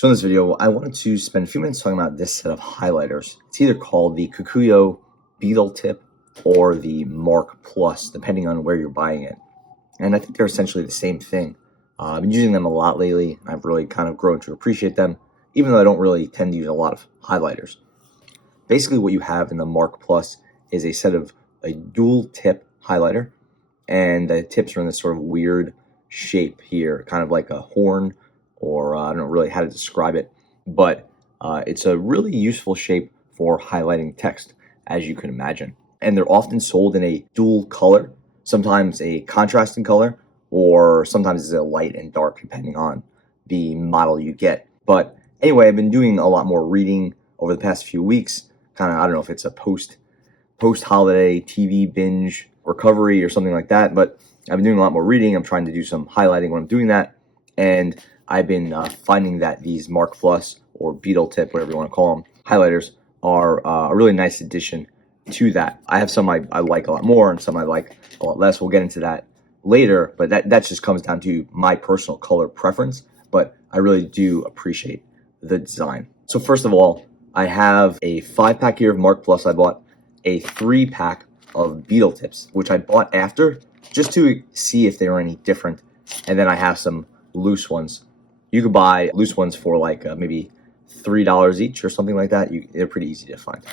So in this video, I wanted to spend a few minutes talking about this set of highlighters. It's either called the Kokuyo Beetle Tip or the Mark Plus, depending on where you're buying it. And I think they're essentially the same thing. I've been using them a lot lately. I've really kind of grown to appreciate them, even though I don't really tend to use a lot of highlighters. Basically, what you have in the Mark Plus is a set of a dual tip highlighter, and the tips are in this sort of weird shape here, kind of like a horn, or I don't know really how to describe it, but it's a really useful shape for highlighting text, as you can imagine. And they're often sold in a dual color, sometimes a contrasting color, or sometimes it's a light and dark, depending on the model you get. But anyway, I've been doing a lot more reading over the past few weeks. Kind of, I don't know if it's a post-holiday TV binge recovery or something like that, but I've been doing a lot more reading. I'm trying to do some highlighting when I'm doing that, and I've been finding that these Mark Plus or Beetle Tip, whatever you want to call them, highlighters are a really nice addition to that. I have some I like a lot more and some I like a lot less. We'll get into that later, but that just comes down to my personal color preference, but I really do appreciate the design. So first of all, I have a 5-pack here of Mark Plus. I bought a 3-pack of Beetle Tips, which I bought after just to see if they were any different, and then I have some loose ones. You could buy loose ones for like maybe $3 each or something like that. They're pretty easy to find.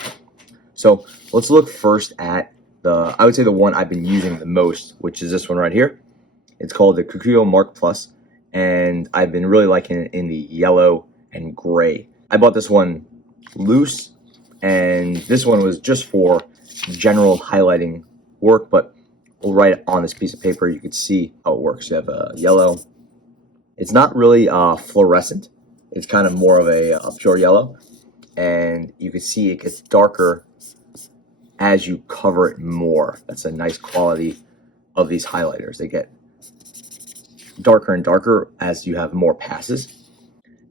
So let's look first at I would say the one I've been using the most, which is this one right here. It's called the Kokuyo Mark Plus, and I've been really liking it in the yellow and gray. I bought this one loose, and this one was just for general highlighting work, but we'll write on this piece of paper. You can see how it works. You have a yellow. It's not really fluorescent. It's kind of more of a pure yellow, and you can see it gets darker as you cover it more. That's a nice quality of these highlighters. They get darker and darker as you have more passes.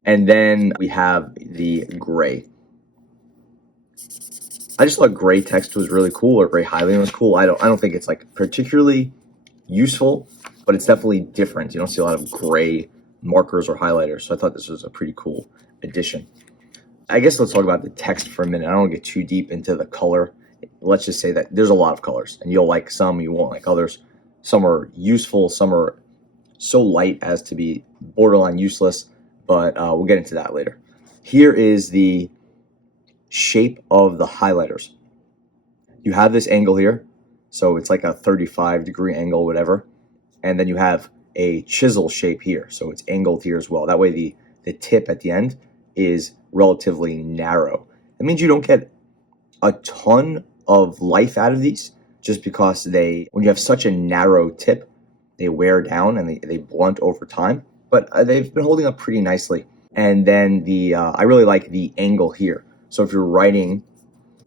And then we have the gray. I just thought gray text was really cool, or gray highlighting was cool. I don't think it's like particularly useful, but it's definitely different. You don't see a lot of gray markers or highlighters, so I thought this was a pretty cool addition. I guess let's talk about the text for a minute. I don't want to get too deep into the color. Let's just say that there's a lot of colors, and you'll like some, you won't like others. Some are useful, some are so light as to be borderline useless, but we'll get into that later. Here is the shape of the highlighters. You have this angle here, so it's like a 35-degree angle, whatever, and then you have a chisel shape here, so it's angled here as well. That way the tip at the end is relatively narrow. That means you don't get a ton of life out of these, just because when you have such a narrow tip, they wear down and they blunt over time, but they've been holding up pretty nicely. And then I really like the angle here. So if you're writing,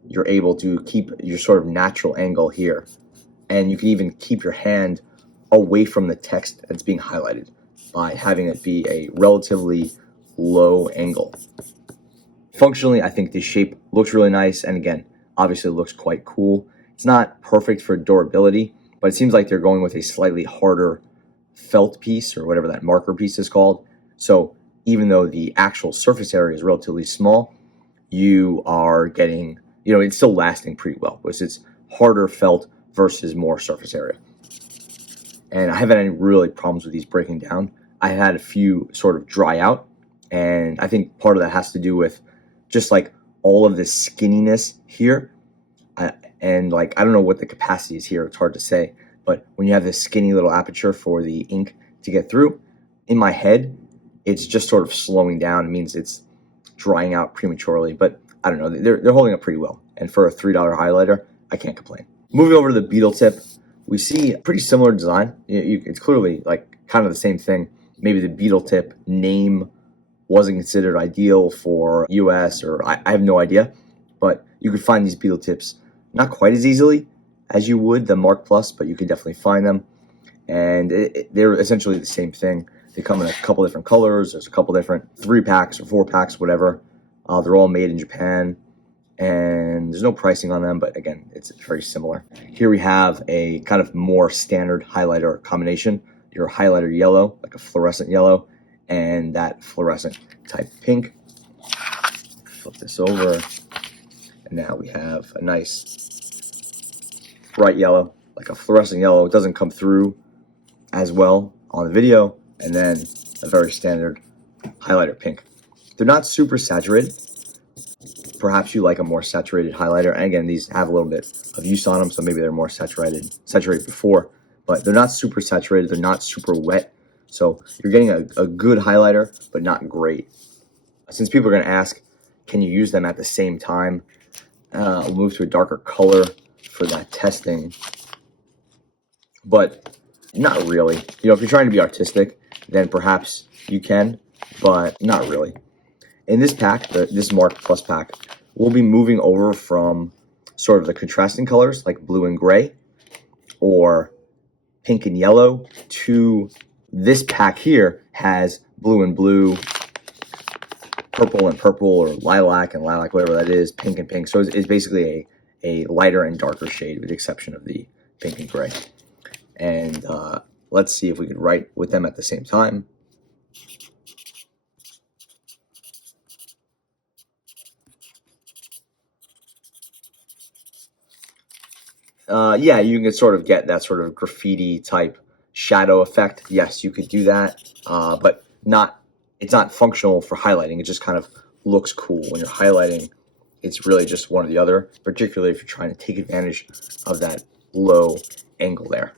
you're able to keep your sort of natural angle here, and you can even keep your hand away from the text that's being highlighted by having it be a relatively low angle. Functionally, I think this shape looks really nice, and again, obviously it looks quite cool. It's not perfect for durability, but it seems like they're going with a slightly harder felt piece, or whatever that marker piece is called. So even though the actual surface area is relatively small, you are getting, it's still lasting pretty well, because it's harder felt versus more surface area. And I haven't had any really problems with these breaking down. I had a few sort of dry out, and I think part of that has to do with just like all of this skinniness here. And like, I don't know what the capacity is here. It's hard to say, but when you have this skinny little aperture for the ink to get through, in my head, it's just sort of slowing down. It means it's drying out prematurely, but I don't know. They're holding up pretty well. And for a $3 highlighter, I can't complain. Moving over to the Beetle Tip, we see a pretty similar design. It's clearly like kind of the same thing. Maybe the Beetle Tip name wasn't considered ideal for US, or I have no idea, but you could find these Beetle Tips not quite as easily as you would the Mark Plus, but you could definitely find them. And they're essentially the same thing. They come in a couple different colors. There's a couple different 3-packs or 4-packs, whatever. They're all made in Japan, and there's no pricing on them, but again, it's very similar. Here we have a kind of more standard highlighter combination. Your highlighter yellow, like a fluorescent yellow, and that fluorescent type pink. Flip this over, and now we have a nice bright yellow, like a fluorescent yellow. It doesn't come through as well on the video, and then a very standard highlighter pink. They're not super saturated. Perhaps you like a more saturated highlighter. And again, these have a little bit of use on them, so maybe they're more saturated before, but they're not super saturated. They're not super wet. So you're getting a good highlighter, but not great. Since people are going to ask, can you use them at the same time? We'll move to a darker color for that testing, but not really. You know, if you're trying to be artistic, then perhaps you can, but not really. In this pack, this Mark Plus pack, we'll be moving over from sort of the contrasting colors like blue and gray or pink and yellow to this pack here has blue and blue, purple and purple, or lilac and lilac, whatever that is, pink and pink. So it's basically a lighter and darker shade with the exception of the pink and gray. And let's see if we could write with them at the same time. Yeah, you can sort of get that sort of graffiti type shadow effect. Yes, you could do that, but it's not functional for highlighting. It just kind of looks cool. When you're highlighting, it's really just one or the other, particularly if you're trying to take advantage of that low angle there.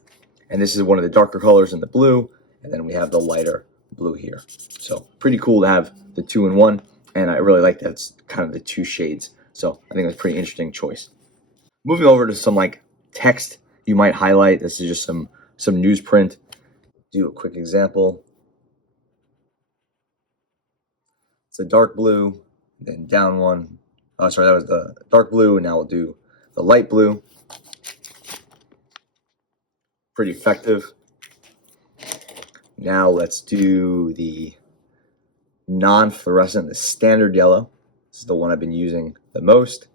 And this is one of the darker colors in the blue, and then we have the lighter blue here. So pretty cool to have the 2-in-1, and I really like that it's kind of the two shades. So I think that's a pretty interesting choice. Moving over to some like text you might highlight. This is just some newsprint. Do a quick example. It's a dark blue, then down one. Oh, sorry, that was the dark blue, and now we'll do the light blue. Pretty effective. Now let's do the non-fluorescent, the standard yellow. This is the one I've been using the most.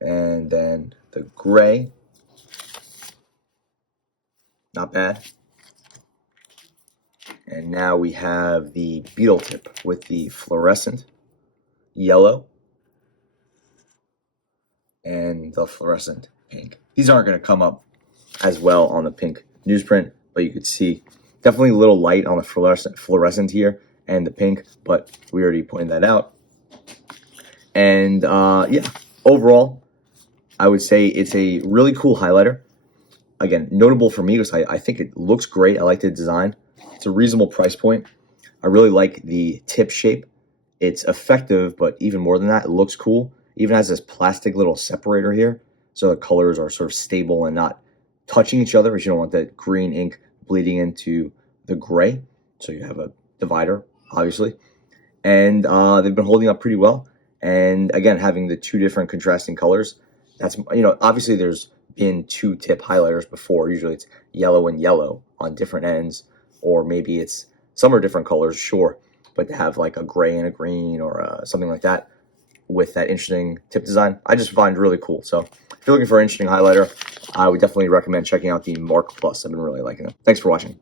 And then the gray. Not bad. And now we have the Beetle tip with the fluorescent yellow and the fluorescent pink. These aren't going to come up as well on the pink newsprint, but you could see definitely a little light on the fluorescent here and the pink, but we already pointed that out. And yeah, overall, I would say it's a really cool highlighter. Again, notable for me because I think it looks great. I like the design. It's a reasonable price point. I really like the tip shape. It's effective, but even more than that, it looks cool. It even has this plastic little separator here, so the colors are sort of stable and not touching each other, because you don't want that green ink bleeding into the gray. So you have a divider, obviously. And they've been holding up pretty well. And again, having the two different contrasting colors, that's, you know, obviously there's been two tip highlighters before. Usually it's yellow and yellow on different ends, or maybe it's some are different colors, sure, but to have like a gray and a green or something like that with that interesting tip design, I just find really cool. So if you're looking for an interesting highlighter, I would definitely recommend checking out the Mark Plus. I've been really liking it. Thanks for watching.